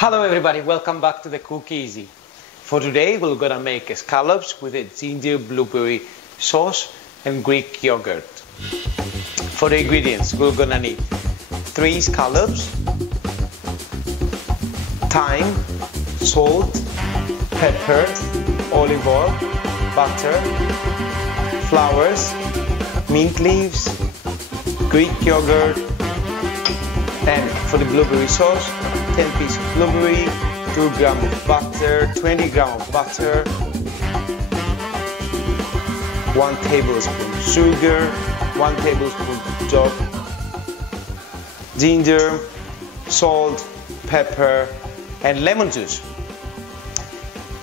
Hello everybody, welcome back to the Cook Easy. For today we're gonna make scallops with a ginger blueberry sauce and Greek yogurt. For the ingredients we're gonna need 3 scallops, thyme, salt, pepper, olive oil, butter, flowers, mint leaves, Greek yogurt, and for the blueberry sauce, 10 pieces of blueberry, 2 grams of butter, 20 grams of butter, 1 tablespoon sugar, 1 tablespoon chopped ginger, salt, pepper, and lemon juice.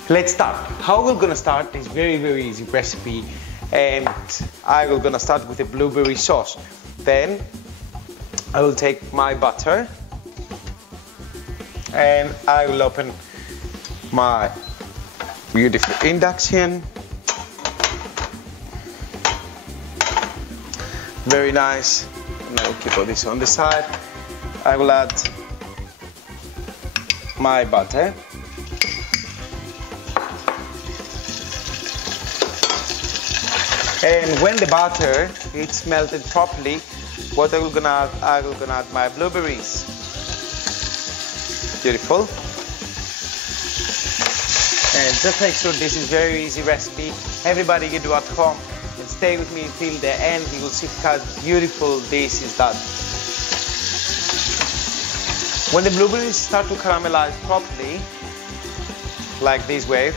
Let's start. How we're gonna start is very easy recipe, and I will gonna start with the blueberry sauce. Then I will take my butter and I will open my beautiful induction. Very nice. And I will keep all this on the side. I will add my butter. And when the butter is melted properly, what I will gonna add my blueberries. Beautiful. And just make sure this is very easy recipe. Everybody can do at home. And stay with me until the end. You will see how beautiful this is done. When the blueberries start to caramelize properly, like this way,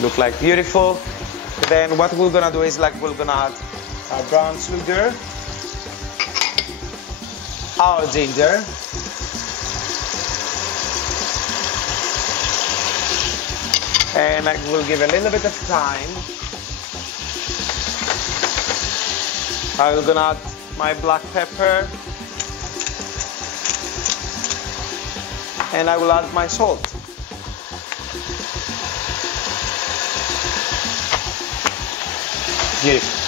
look like beautiful. Then what we're gonna do is we're gonna add our brown sugar, our ginger, and I will give a little bit of thyme. I will gonna add my black pepper, and I will add my salt. Beautiful.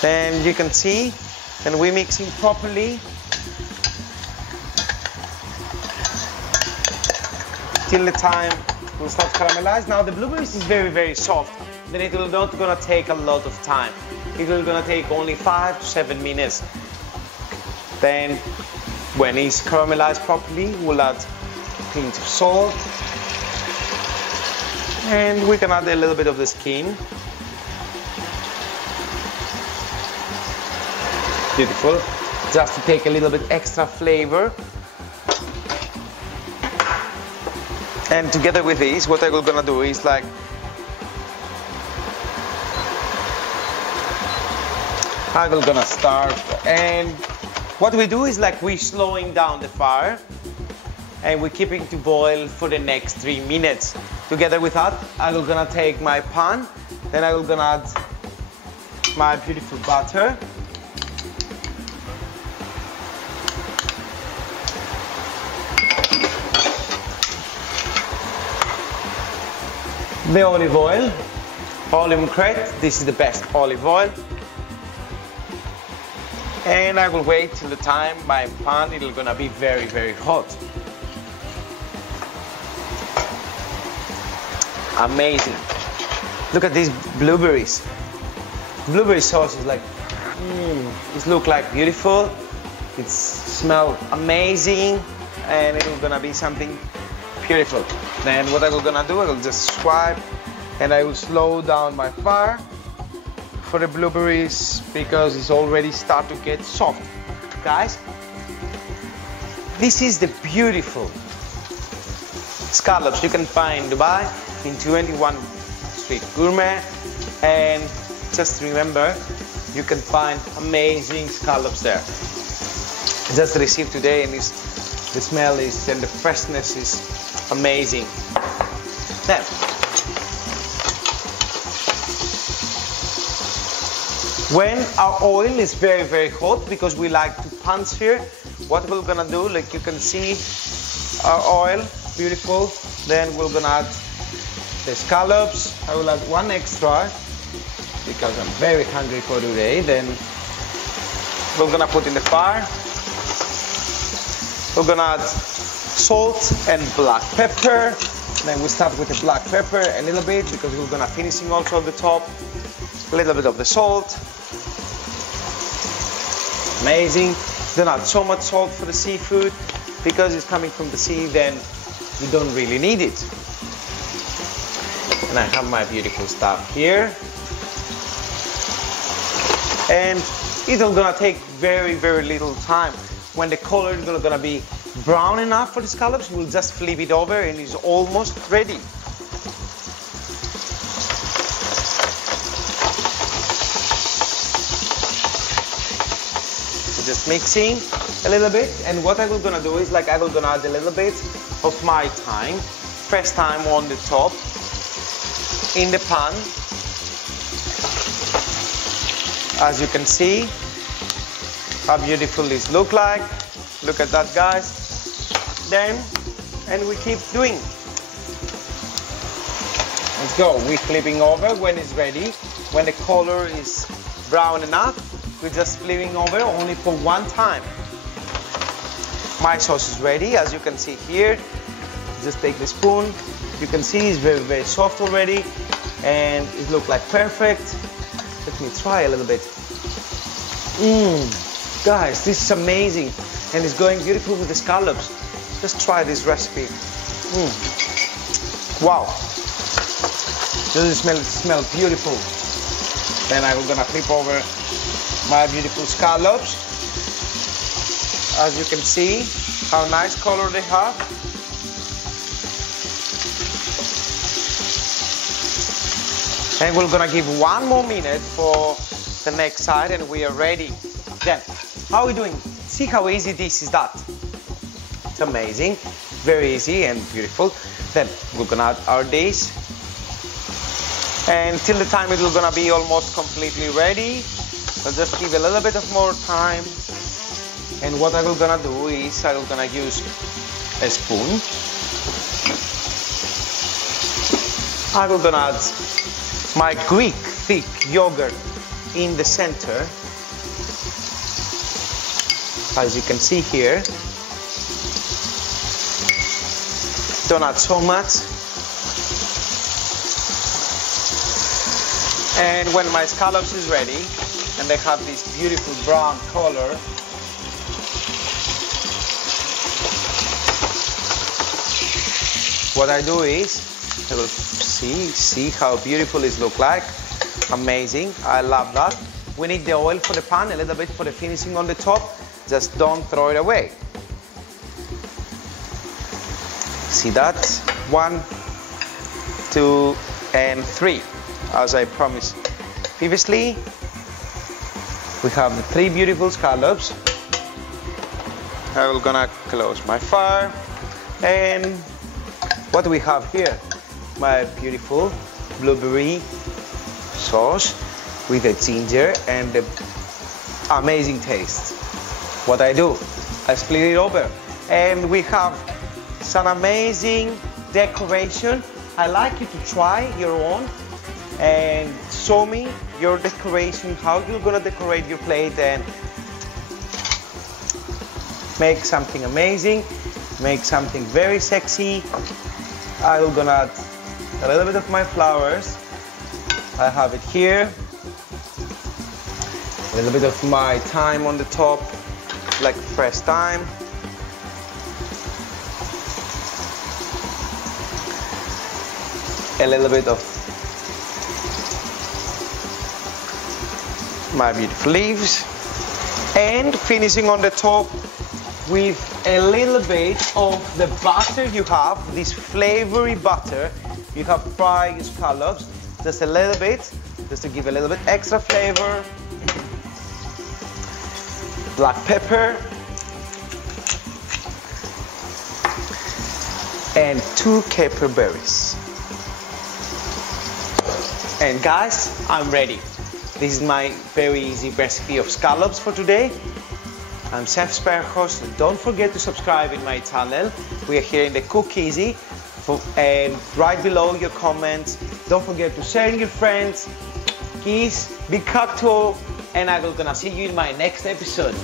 Then you can see, and we're mixing properly till the time will start to caramelize. Now the blueberries is very soft. Then it will not gonna take a lot of time. It will gonna take only 5 to 7 minutes. Then when it's caramelized properly, we'll add a pinch of salt, and we can add a little bit of the skin. Beautiful. Just to take a little bit extra flavor. And together with this, what I'm gonna do is I will gonna start, and what we do is we're slowing down the fire and we're keeping to boil for the next 3 minutes. Together with that, I will gonna take my pan, then I will gonna add my beautiful butter. The olive oil, olive crate, this is the best olive oil. And I will wait till the time my pan is gonna be very hot. Amazing. Look at these blueberries. Blueberry sauce is it look like beautiful. It smells amazing, and it is gonna be something beautiful. Then what I will gonna do, I will just swipe, and I will slow down my fire for the blueberries because it's already start to get soft. Guys, this is the beautiful scallops you can find in Dubai in 21 Street Gourmet, and just remember, you can find amazing scallops there. Just received today, and the smell is, and the freshness is amazing. Then, when our oil is very hot, because we like to punch here, what we're gonna do, you can see our oil, beautiful. Then we're gonna add the scallops. I will add 1 extra because I'm very hungry for today. Then we're gonna put in the fire. We're gonna add salt and black pepper. Then we start with the black pepper a little bit because we're gonna finishing also on the top. A little bit of the salt. Amazing. Don't add so much salt for the seafood because it's coming from the sea, then you don't really need it. And I have my beautiful stuff here. And it's gonna take very, very little time. When the color is gonna be brown enough for the scallops, we'll just flip it over and it's almost ready. Just mixing a little bit, and what I will gonna do is I will gonna add a little bit of my thyme, fresh thyme on the top in the pan. As you can see, how beautiful this look like. Look at that, guys. Then, and we keep doing. Let's go. We're flipping over when it's ready. When the color is brown enough, we're just flipping over only for one time. My sauce is ready, as you can see here. Just take the spoon. You can see it's very, very soft already, and it looks like perfect. Let me try a little bit. Guys, this is amazing, and it's going beautiful with the scallops. Just try this recipe. Wow, doesn't it smell beautiful? Then I'm gonna flip over my beautiful scallops. As you can see, how nice color they have. And we're gonna give 1 more minute for the next side and we are ready. Then, how are we doing? See how easy this is that? It's amazing, very easy and beautiful. Then we're gonna add our dish. And till the time it's gonna be almost completely ready. So just give a little bit of more time. And what I will gonna do is I will gonna use a spoon. I will gonna add my Greek thick yogurt in the center. As you can see here. Don't add so much. And when my scallops is ready, and they have this beautiful brown color, what I do is, I will see how beautiful it looks like. Amazing, I love that. We need the oil for the pan, a little bit for the finishing on the top. Just don't throw it away. See that? 1, 2, and 3. As I promised previously, we have the 3 beautiful scallops. I'm gonna close my fire. And what do we have here? My beautiful blueberry sauce with the ginger and the amazing taste. What I do, I split it over. And we have some amazing decoration. I like you to try your own and show me your decoration, how you're gonna decorate your plate and make something amazing, make something very sexy. I'm gonna add a little bit of my flowers. I have it here. A little bit of my thyme on the top, like fresh thyme. A little bit of my beautiful leaves, and finishing on the top with a little bit of the butter you have, this flavory butter. You have fried scallops, just a little bit, just to give a little bit extra flavor. Black pepper, and 2 caper berries. And guys, I'm ready. This is my very easy recipe of scallops for today. I'm Chef Sperxos. Don't forget to subscribe in my channel. We are here in the Cook Easy. And right below your comments, don't forget to share with your friends. Kiss, big hug to all, and I'm gonna see you in my next episode.